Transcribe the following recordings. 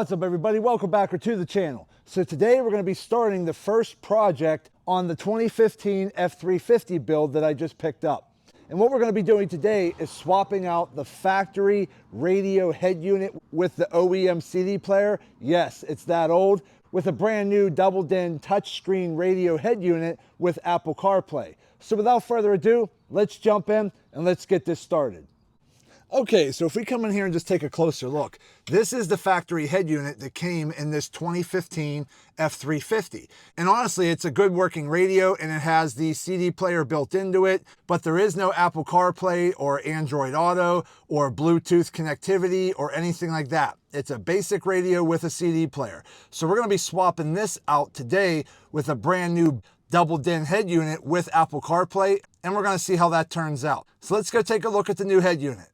What's up, everybody? Welcome back to the channel. So today we're going to be starting the first project on the 2015 F350 build that I just picked up. And what we're going to be doing today is swapping out the factory radio head unit with the OEM CD player. Yes, it's that old, with a brand new double DIN touchscreen radio head unit with Apple CarPlay. So without further ado, let's jump in and let's get this started. Okay, so if we come in here and just take a closer look, this is the factory head unit that came in this 2015 F350. And honestly, it's a good working radio and it has the CD player built into it, but there is no Apple CarPlay or Android Auto or Bluetooth connectivity or anything like that. It's a basic radio with a CD player. So we're gonna be swapping this out today with a brand new double DIN head unit with Apple CarPlay, and we're gonna see how that turns out. So let's go take a look at the new head unit.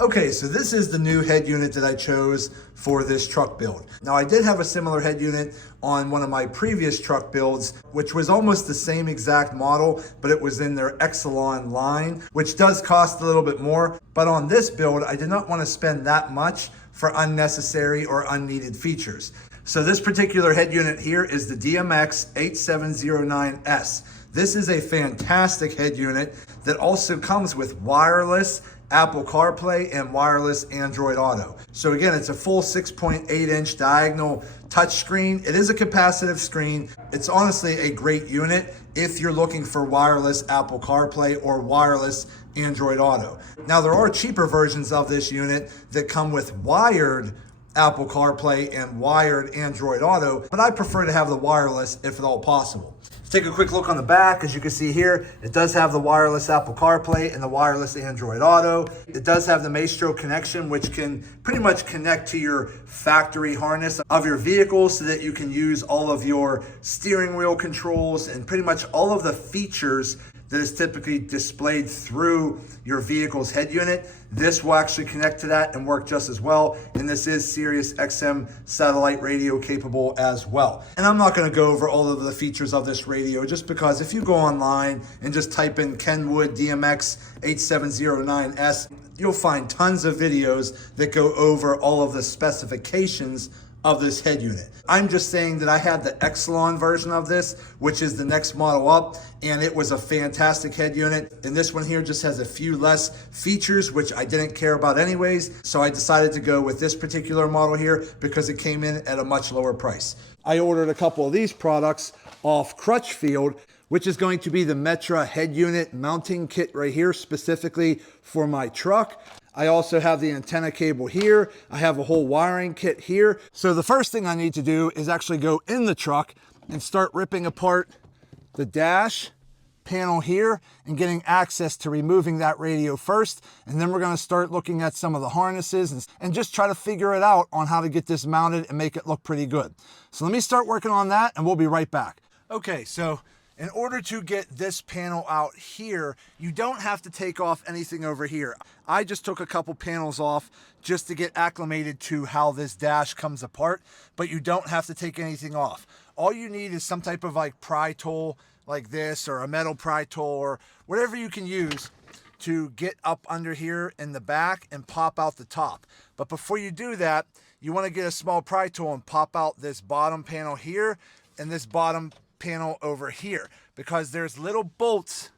Okay, so this is the new head unit that I chose for this truck build. Now, I did have a similar head unit on one of my previous truck builds, which was almost the same exact model, but it was in their Exelon line, which does cost a little bit more. But on this build, I did not want to spend that much for unnecessary or unneeded features. So this particular head unit here is the DMX8709S. This is a fantastic head unit that also comes with wireless Apple CarPlay and wireless Android Auto. So again, it's a full 6.8-inch diagonal touchscreen. It is a capacitive screen. It's honestly a great unit if you're looking for wireless Apple CarPlay or wireless Android Auto. Now, there are cheaper versions of this unit that come with wired Apple CarPlay and wired Android Auto, but I prefer to have the wireless if at all possible. Take a quick look on the back. As you can see here, it does have the wireless Apple CarPlay and the wireless Android Auto. It does have the Maestro connection, which can pretty much connect to your factory harness of your vehicle so that you can use all of your steering wheel controls and pretty much all of the features that is typically displayed through your vehicle's head unit. This will actually connect to that and work just as well. And this is Sirius XM satellite radio capable as well. And I'm not gonna go over all of the features of this radio just because if you go online and just type in KENWOOD DMX8709S, you'll find tons of videos that go over all of the specifications of this head unit. I'm just saying that I had the Exelon version of this, which is the next model up, and it was a fantastic head unit. And this one here just has a few less features, which I didn't care about anyways. So I decided to go with this particular model here because it came in at a much lower price. I ordered a couple of these products off Crutchfield, which is going to be the Metra head unit mounting kit right here, specifically for my truck. I also have the antenna cable here. I have a whole wiring kit here. So the first thing I need to do is actually go in the truck and start ripping apart the dash panel here and getting access to removing that radio first. And then we're gonna start looking at some of the harnesses and just try to figure it out on how to get this mounted and make it look pretty good. So let me start working on that and we'll be right back. Okay, so in order to get this panel out here, you don't have to take off anything over here. I just took a couple panels off just to get acclimated to how this dash comes apart, but you don't have to take anything off. All you need is some type of like pry tool like this, or a metal pry tool, or whatever you can use to get up under here in the back and pop out the top. But before you do that, you want to get a small pry tool and pop out this bottom panel here and this bottom panel over here, because there's little bolts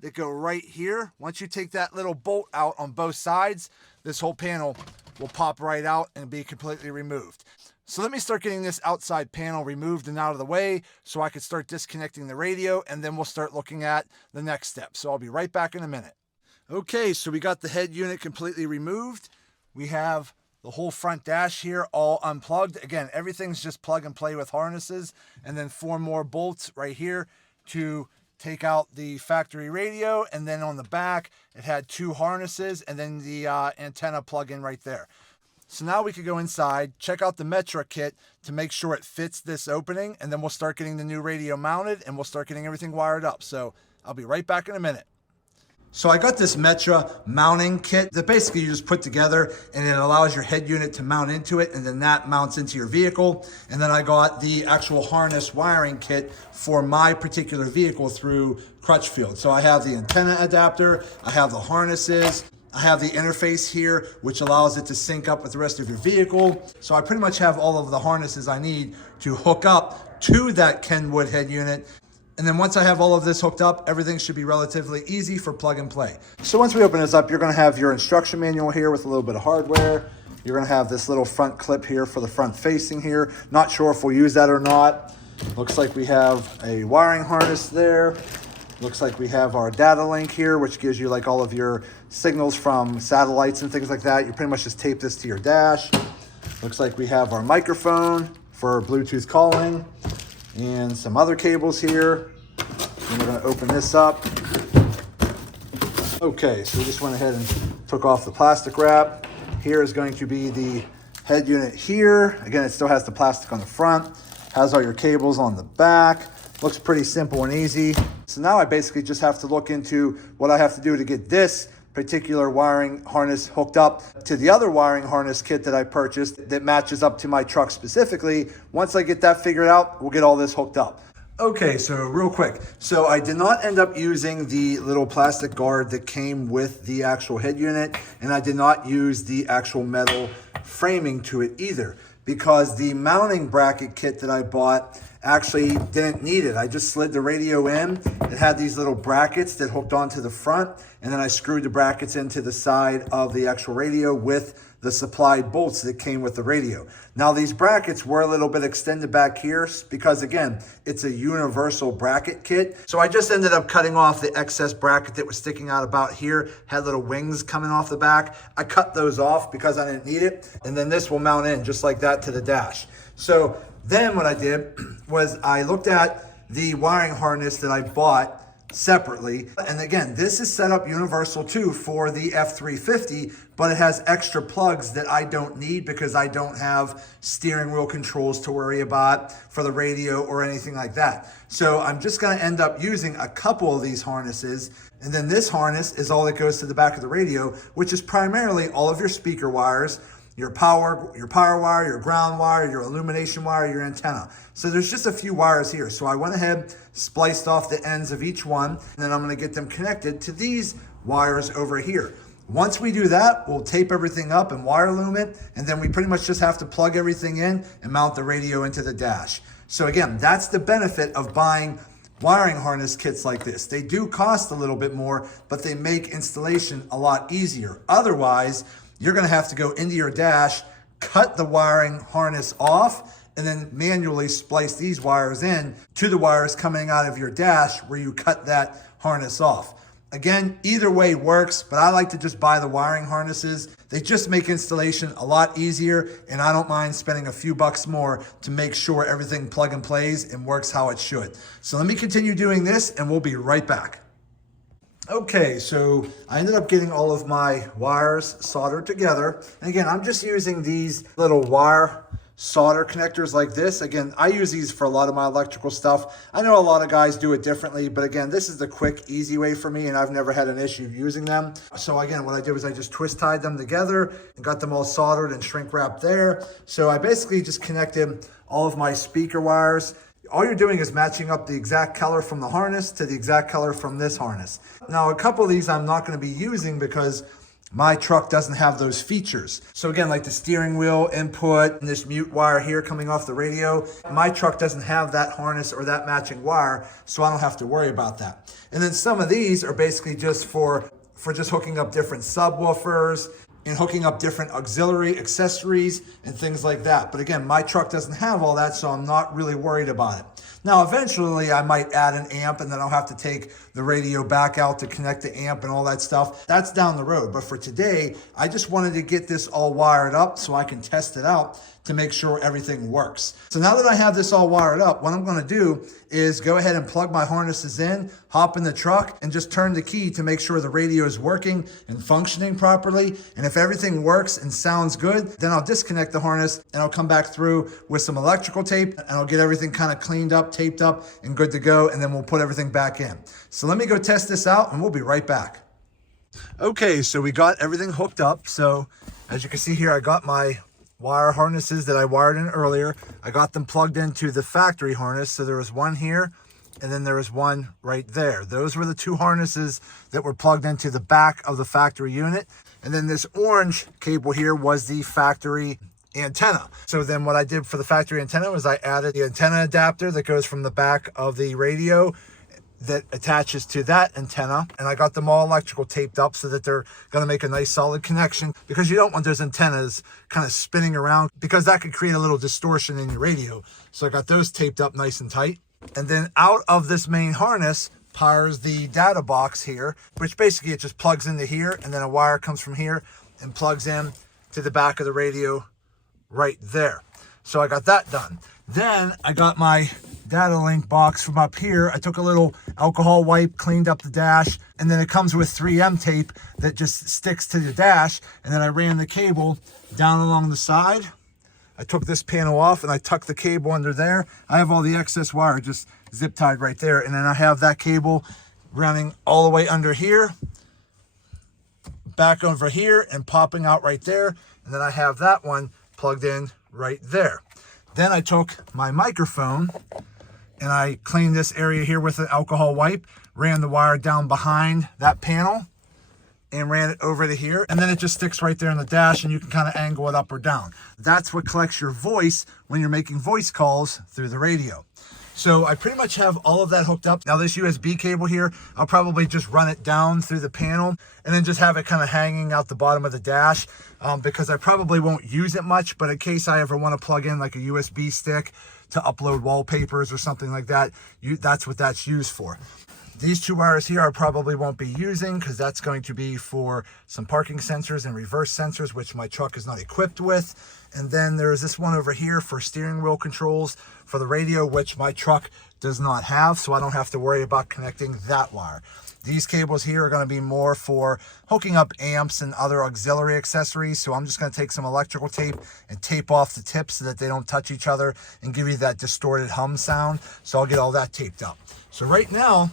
that go right here. Once you take that little bolt out on both sides, this whole panel will pop right out and be completely removed. So let me start getting this outside panel removed and out of the way so I can start disconnecting the radio, and then we'll start looking at the next step. So I'll be right back in a minute. Okay, so we got the head unit completely removed. We have the whole front dash here all unplugged. Again, everything's just plug and play with harnesses, and then 4 more bolts right here to take out the factory radio. And then on the back, it had 2 harnesses and then the antenna plug-in right there. So now we could go inside, check out the Metra kit to make sure it fits this opening, and then we'll start getting the new radio mounted and we'll start getting everything wired up. So I'll be right back in a minute. So I got this Metra mounting kit that basically you just put together and it allows your head unit to mount into it, and then that mounts into your vehicle. And then I got the actual harness wiring kit for my particular vehicle through Crutchfield. So I have the antenna adapter, I have the harnesses, I have the interface here, which allows it to sync up with the rest of your vehicle. So I pretty much have all of the harnesses I need to hook up to that Kenwood head unit. And then once I have all of this hooked up, everything should be relatively easy for plug and play. So once we open this up, you're gonna have your instruction manual here with a little bit of hardware. You're gonna have this little front clip here for the front facing here. Not sure if we'll use that or not. Looks like we have a wiring harness there. Looks like we have our data link here, which gives you like all of your signals from satellites and things like that. You pretty much just tape this to your dash. Looks like we have our microphone for Bluetooth calling and some other cables here. And we're gonna open this up. Okay, so we just went ahead and took off the plastic wrap. Here is going to be the head unit here. Again, it still has the plastic on the front, has all your cables on the back. Looks pretty simple and easy. So now I basically just have to look into what I have to do to get this particular wiring harness hooked up to the other wiring harness kit that I purchased that matches up to my truck specifically. Once I get that figured out, we'll get all this hooked up. Okay, so real quick. So I did not end up using the little plastic guard that came with the actual head unit, and I did not use the actual metal framing to it either, because the mounting bracket kit that I bought actually didn't need it. I just slid the radio in. It had these little brackets that hooked onto the front, and then I screwed the brackets into the side of the actual radio with the supplied bolts that came with the radio. Now these brackets were a little bit extended back here because again, it's a universal bracket kit. So I just ended up cutting off the excess bracket that was sticking out about here, had little wings coming off the back. I cut those off because I didn't need it. And then this will mount in just like that to the dash. So then what I did was I looked at the wiring harness that I bought separately. And again, this is set up universal too for the F350, but it has extra plugs that I don't need because I don't have steering wheel controls to worry about for the radio or anything like that. So I'm just gonna end up using a couple of these harnesses. And then this harness is all that goes to the back of the radio, which is primarily all of your speaker wires, your power wire, your ground wire, your illumination wire, your antenna. So there's just a few wires here. So I went ahead, spliced off the ends of each one, and then I'm gonna get them connected to these wires over here. Once we do that, we'll tape everything up and wire loom it, and then we pretty much just have to plug everything in and mount the radio into the dash. So again, that's the benefit of buying wiring harness kits like this. They do cost a little bit more, but they make installation a lot easier. Otherwise, you're gonna have to go into your dash, cut the wiring harness off, and then manually splice these wires in to the wires coming out of your dash where you cut that harness off. Again, either way works, but I like to just buy the wiring harnesses. They just make installation a lot easier, and I don't mind spending a few bucks more to make sure everything plug and plays and works how it should. So let me continue doing this and we'll be right back. Okay, so I ended up getting all of my wires soldered together. And again, I'm just using these little wire solder connectors like this. Again, I use these for a lot of my electrical stuff. I know a lot of guys do it differently, but again, this is the quick, easy way for me, and I've never had an issue using them. So again, what I did was I just twist tied them together and got them all soldered and shrink wrapped there. So I basically just connected all of my speaker wires. All you're doing is matching up the exact color from the harness to the exact color from this harness. Now, a couple of these I'm not going to be using because my truck doesn't have those features. So again, like the steering wheel input and this mute wire here coming off the radio, my truck doesn't have that harness or that matching wire, so I don't have to worry about that. And then some of these are basically just for just hooking up different subwoofers and hooking up different auxiliary accessories and things like that. But again, my truck doesn't have all that, so I'm not really worried about it. Now, eventually I might add an amp and then I'll have to take the radio back out to connect the amp and all that stuff. That's down the road. But for today, I just wanted to get this all wired up so I can test it out to make sure everything works. So now that I have this all wired up, what I'm gonna do is go ahead and plug my harnesses in, hop in the truck, and just turn the key to make sure the radio is working and functioning properly. And if everything works and sounds good, then I'll disconnect the harness and I'll come back through with some electrical tape and I'll get everything kind of cleaned up, taped up, and good to go, and then we'll put everything back in. So let me go test this out and we'll be right back. Okay, so we got everything hooked up. So as you can see here, I got my wire harnesses that I wired in earlier. I got them plugged into the factory harness. So there was one here and then there was one right there. Those were the two harnesses that were plugged into the back of the factory unit. And then this orange cable here was the factory antenna. So then what I did for the factory antenna was I added the antenna adapter that goes from the back of the radio that attaches to that antenna, and I got them all electrical taped up so that they're going to make a nice solid connection, because you don't want those antennas kind of spinning around, because that could create a little distortion in your radio. So I got those taped up nice and tight. And then out of this main harness powers the data box here, which basically it just plugs into here, and then a wire comes from here and plugs in to the back of the radio right there. So I got that done. Then I got my data link box from up here. I took a little alcohol wipe, cleaned up the dash, and then it comes with 3M tape that just sticks to the dash. And then I ran the cable down along the side. I took this panel off and I tucked the cable under there. I have all the excess wire just zip tied right there. And then I have that cable running all the way under here, back over here, and popping out right there. And then I have that one plugged in right there. Then I took my microphone and I cleaned this area here with an alcohol wipe, ran the wire down behind that panel and ran it over to here. And then it just sticks right there in the dash, and you can kind of angle it up or down. That's what collects your voice when you're making voice calls through the radio. So I pretty much have all of that hooked up. Now this USB cable here, I'll probably just run it down through the panel and then just have it kind of hanging out the bottom of the dash, because I probably won't use it much, but in case I ever want to plug in like a USB stick to upload wallpapers or something like that, that's what that's used for. These two wires here I probably won't be using, because that's going to be for some parking sensors and reverse sensors, which my truck is not equipped with. And then there's this one over here for steering wheel controls for the radio, which my truck does not have, so I don't have to worry about connecting that wire. These cables here are going to be more for hooking up amps and other auxiliary accessories, so I'm just going to take some electrical tape and tape off the tips so that they don't touch each other and give you that distorted hum sound. So I'll get all that taped up. So right now,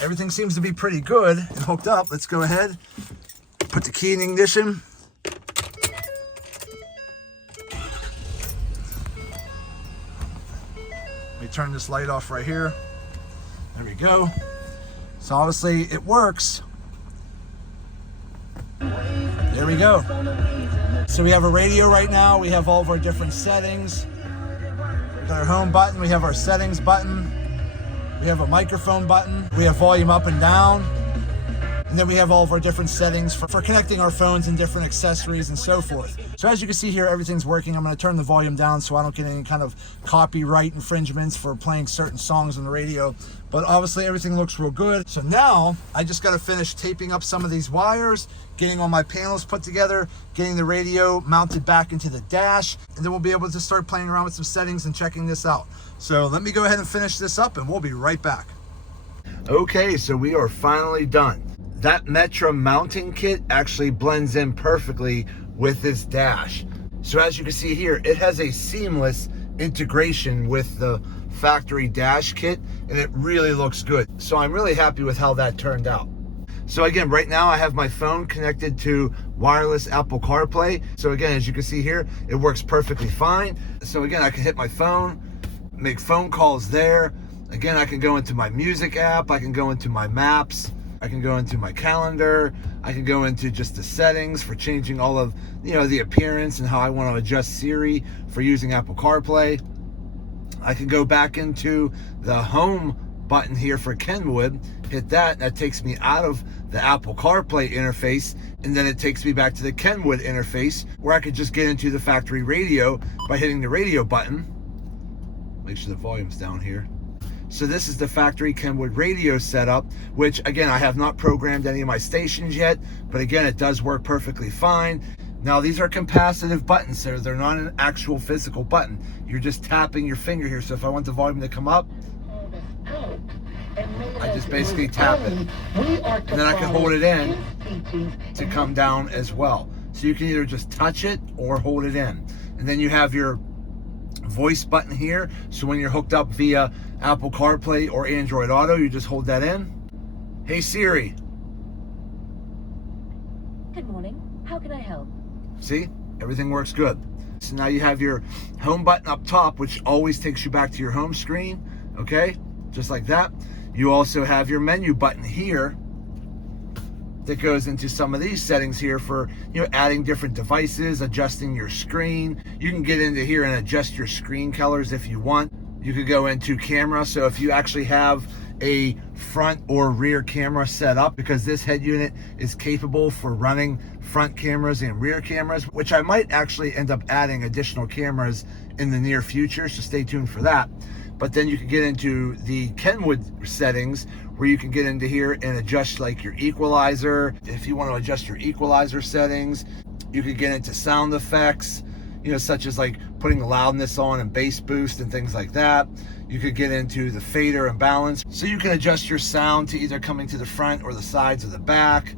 everything seems to be pretty good and hooked up. Let's go ahead, put the key in ignition. Let me turn this light off right here. There we go. So obviously it works. There we go. So we have a radio right now. We have all of our different settings. We got our home button. We have our settings button. We have a microphone button. We have volume up and down. And then we have all of our different settings for connecting our phones and different accessories and so forth. So as you can see here, everything's working. I'm going to turn the volume down so I don't get any kind of copyright infringements for playing certain songs on the radio. But obviously everything looks real good. So now I just got to finish taping up some of these wires, getting all my panels put together, getting the radio mounted back into the dash, and then we'll be able to start playing around with some settings and checking this out. So let me go ahead and finish this up and we'll be right back. Okay, so we are finally done. That Metra Mounting Kit actually blends in perfectly with this dash. So as you can see here, it has a seamless integration with the factory dash kit, and it really looks good. So I'm really happy with how that turned out. So again, right now I have my phone connected to wireless Apple CarPlay. So again, as you can see here, it works perfectly fine. So again, I can hit my phone, make phone calls there. Again, I can go into my music app, I can go into my maps, I can go into my calendar, I can go into just the settings for changing all of, the appearance and how I want to adjust Siri for using Apple CarPlay. I can go back into the home button here for Kenwood, hit that, that takes me out of the Apple CarPlay interface, and then it takes me back to the Kenwood interface where I could just get into the factory radio by hitting the radio button. Make sure the volume's down here. So this is the factory Kenwood radio setup, which again, I have not programmed any of my stations yet, but again, it does work perfectly fine. Now these are capacitive buttons, so they're not an actual physical button. You're just tapping your finger here. So if I want the volume to come up, I just basically tap it. And then I can hold it in to come down as well. So you can either just touch it or hold it in. And then you have your voice button here. So when you're hooked up via Apple CarPlay or Android Auto, you just hold that in. Hey Siri. Good morning. How can I help? See, everything works good. So now you have your home button up top, which always takes you back to your home screen, okay? just like that. You also have your menu button here that goes into some of these settings here for, you know, adding different devices, adjusting your screen. You can get into here and adjust your screen colors if you want. You could go into camera, so if you actually have a front or rear camera set up, because this head unit is capable for running front cameras and rear cameras, which I might actually end up adding additional cameras in the near future, so stay tuned for that. But then you can get into the Kenwood settings, where you can get into here and adjust like your equalizer. If you want to adjust your equalizer settings, you could get into sound effects, you know, such as like putting loudness on and bass boost and things like that. You could get into the fader and balance, so you can adjust your sound to either coming to the front or the sides or the back.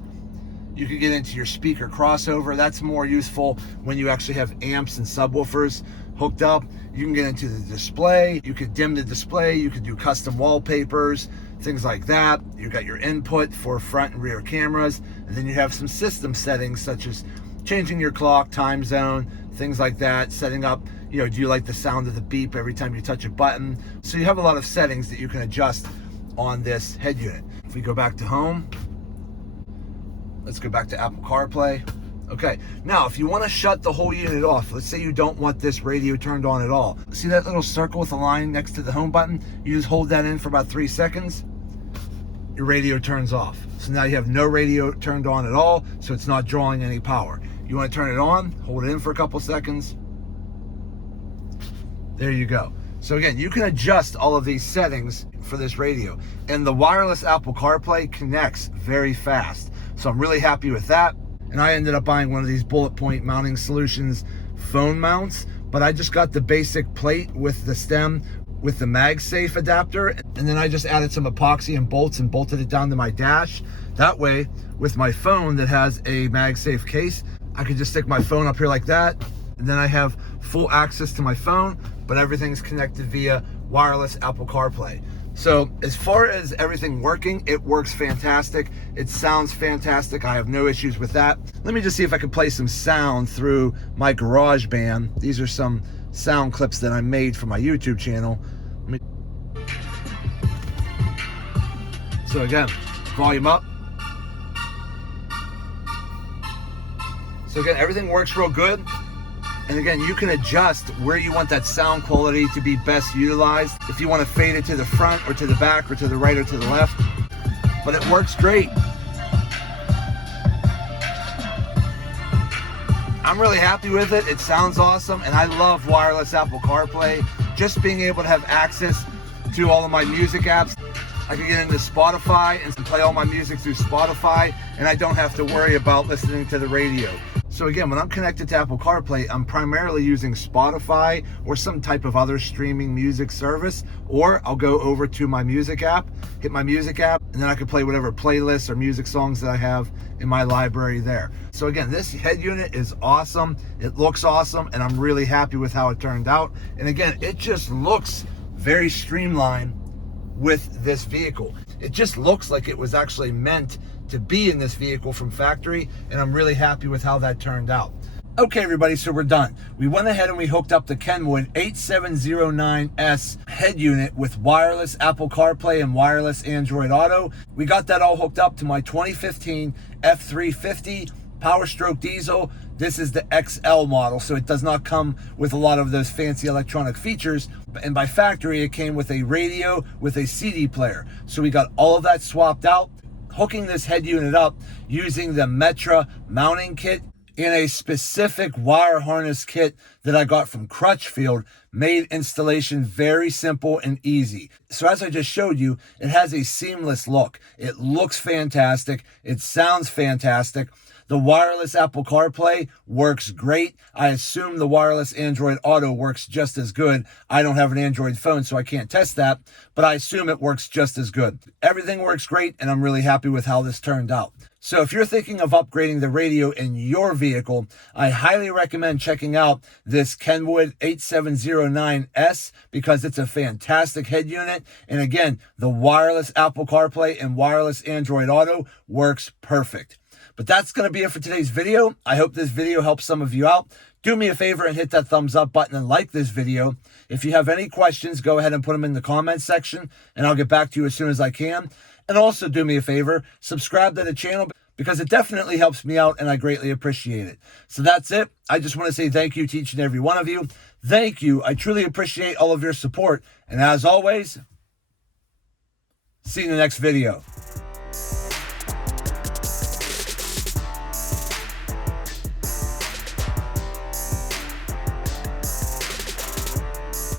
You could get into your speaker crossover. That's more useful when you actually have amps and subwoofers hooked up. You can get into the display. You could dim the display. You could do custom wallpapers, things like that. You got your input for front and rear cameras. And then you have some system settings, such as changing your clock, time zone, things like that, setting up, you know, do you like the sound of the beep every time you touch a button? So you have a lot of settings that you can adjust on this head unit. If we go back to home, let's go back to Apple CarPlay. Okay, now if you want to shut the whole unit off, let's say you don't want this radio turned on at all. See that little circle with a line next to the home button? You just hold that in for about 3 seconds, your radio turns off. So now you have no radio turned on at all, so it's not drawing any power. You want to turn it on, hold it in for a couple seconds. There you go. So again, you can adjust all of these settings for this radio, and the wireless Apple CarPlay connects very fast. So I'm really happy with that. And I ended up buying one of these Bullet Point Mounting Solutions phone mounts, but I just got the basic plate with the stem with the MagSafe adapter, and then I just added some epoxy and bolts and bolted it down to my dash. That way, with my phone that has a MagSafe case, I could just stick my phone up here like that, and then I have full access to my phone, but everything's connected via wireless Apple CarPlay. So as far as everything working, it works fantastic. It sounds fantastic. I have no issues with that. Let me just see if I can play some sound through my GarageBand. These are some sound clips that I made for my YouTube channel. So again, volume up. So again, everything works real good. And again, you can adjust where you want that sound quality to be best utilized. If you want to fade it to the front or to the back or to the right or to the left. But it works great. I'm really happy with it. It sounds awesome, and I love wireless Apple CarPlay. Just being able to have access to all of my music apps. I can get into Spotify and play all my music through Spotify, and I don't have to worry about listening to the radio. So again, when I'm connected to Apple CarPlay, I'm primarily using Spotify or some type of other streaming music service, or I'll go over to my music app, hit my music app, and then I can play whatever playlists or music songs that I have in my library there. So again, this head unit is awesome. It looks awesome, and I'm really happy with how it turned out. And again, it just looks very streamlined with this vehicle. It just looks like it was actually meant to be in this vehicle from factory, and I'm really happy with how that turned out. Okay, everybody, so we're done. We went ahead and we hooked up the Kenwood 8709S head unit with wireless Apple CarPlay and wireless Android Auto. We got that all hooked up to my 2015 F350 Powerstroke diesel. This is the XL model, so it does not come with a lot of those fancy electronic features. And by factory, it came with a radio with a CD player. So we got all of that swapped out, hooking this head unit up using the Metra Mounting Kit in a specific wire harness kit that I got from Crutchfield, made installation very simple and easy. So as I just showed you, it has a seamless look. It looks fantastic. It sounds fantastic. The wireless Apple CarPlay works great. I assume the wireless Android Auto works just as good. I don't have an Android phone, so I can't test that, but I assume it works just as good. Everything works great, and I'm really happy with how this turned out. So if you're thinking of upgrading the radio in your vehicle, I highly recommend checking out this Kenwood 8709S, because it's a fantastic head unit. And again, the wireless Apple CarPlay and wireless Android Auto works perfect. But that's going to be it for today's video. I hope this video helps some of you out. Do me a favor and hit that thumbs up button and like this video. If you have any questions, go ahead and put them in the comments section, and I'll get back to you as soon as I can. And also do me a favor, subscribe to the channel, because it definitely helps me out and I greatly appreciate it. So that's it. I just want to say thank you to each and every one of you. Thank you. I truly appreciate all of your support. And as always, see you in the next video.